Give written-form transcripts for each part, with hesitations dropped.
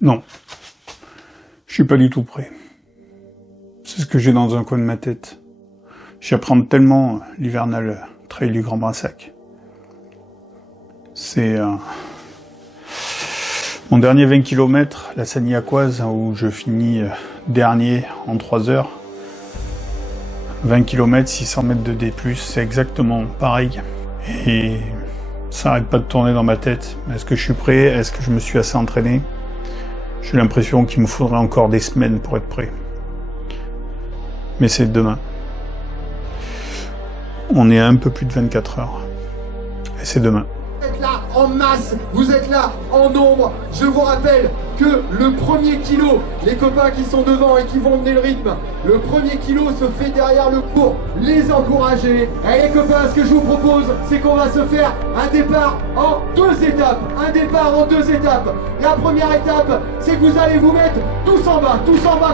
Non, je suis pas du tout prêt. C'est ce que j'ai dans un coin de ma tête. J'apprends tellement l'hivernal trail du Grand Brassac. C'est mon dernier 20 km, la Sagny-Aquoise, où je finis dernier en 3 heures. 20 km, 600 mètres de D+, c'est exactement pareil. Et ça n'arrête pas de tourner dans ma tête. Est-ce que je suis prêt? Est-ce que je me suis assez entraîné? J'ai l'impression qu'il me faudrait encore des semaines pour être prêt. Mais c'est demain. On est à un peu plus de 24 heures. Et c'est demain. Vous êtes là en masse, vous êtes là en nombre. Je vous rappelle que le premier kilo, les copains qui sont devant et qui vont mener le rythme, le premier kilo se fait derrière le cours. Les encourager. Allez copains, ce que je vous propose, c'est qu'on va se faire un départ en 2 étapes. Un départ en 2 étapes. La première étape, c'est que vous allez vous mettre tous en bas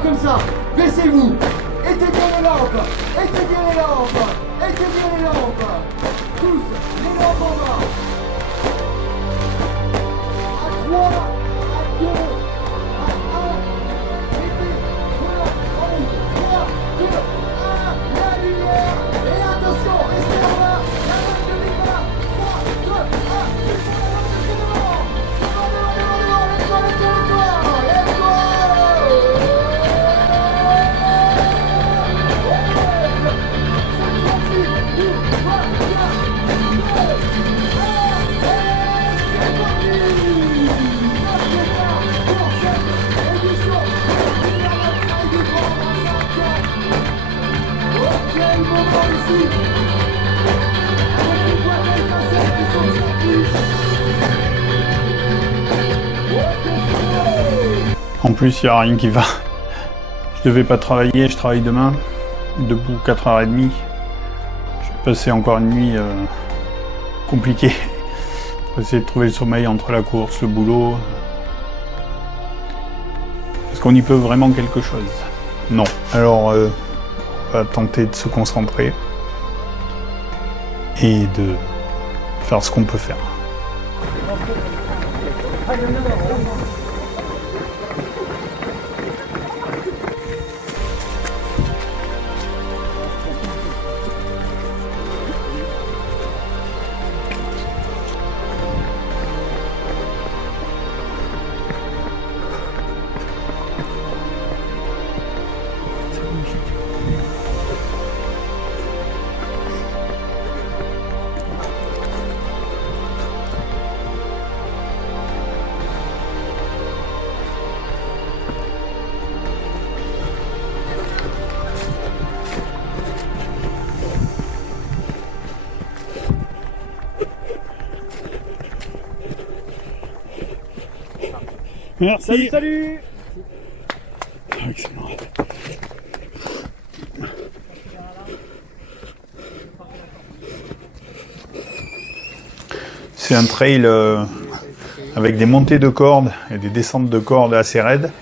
comme ça. Baissez-vous. Éteignez les lampes. Éteignez les lampes. Éteignez les lampes. Tous les lampes en bas. À 3, à 2, à 1. Mettez vos lampes en haut. 3, 2, 1. La lumière. Et attention, restez en bas. La lampe de départ. 3, 2, 1. Ils sont là, jusqu'au devant. Devant. Let's go. En plus, il n'y a rien qui va. Je devais pas travailler, je travaille demain, debout 4h30. Je vais passer encore une nuit compliquée. Pour essayer de trouver le sommeil entre la course, le boulot. Est-ce qu'on y peut vraiment quelque chose? Non. Alors, on va tenter de se concentrer et de faire ce qu'on peut faire. Salut, Merci. salut. Excellent. C'est un trail avec des montées de cordes et des descentes de cordes assez raides.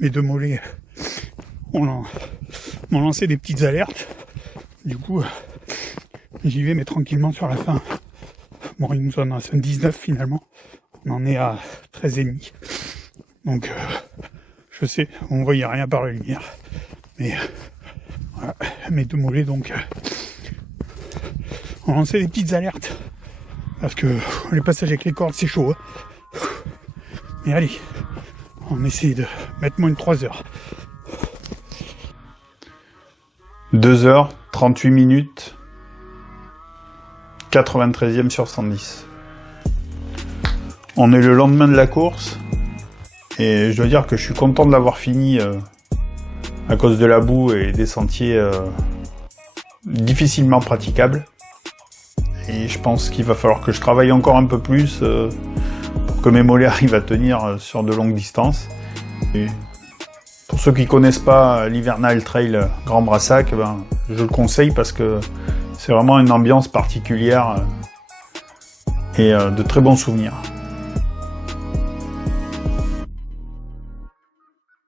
Mes 2 mollets m'ont lancé des petites alertes. Du coup, j'y vais, mais tranquillement sur la fin. Bon, il nous en a 19 finalement. On en est à 13,5. Donc, je sais, on voyait rien par la lumière. Mais, voilà, mes 2 mollets, donc, ont lancé des petites alertes. Parce que les passages avec les cordes, c'est chaud. Hein. Mais allez, on essaie de mettre moins de 3 heures. 2 heures, 38 minutes, 93e sur 110. On est le lendemain de la course, et je dois dire que je suis content de l'avoir fini à cause de la boue et des sentiers difficilement praticables. Et je pense qu'il va falloir que je travaille encore un peu plus pour que mes mollets arrivent à tenir sur de longues distances. Et pour ceux qui connaissent pas l'hivernal trail Grand Brassac, ben, je le conseille parce que c'est vraiment une ambiance particulière et de très bons souvenirs.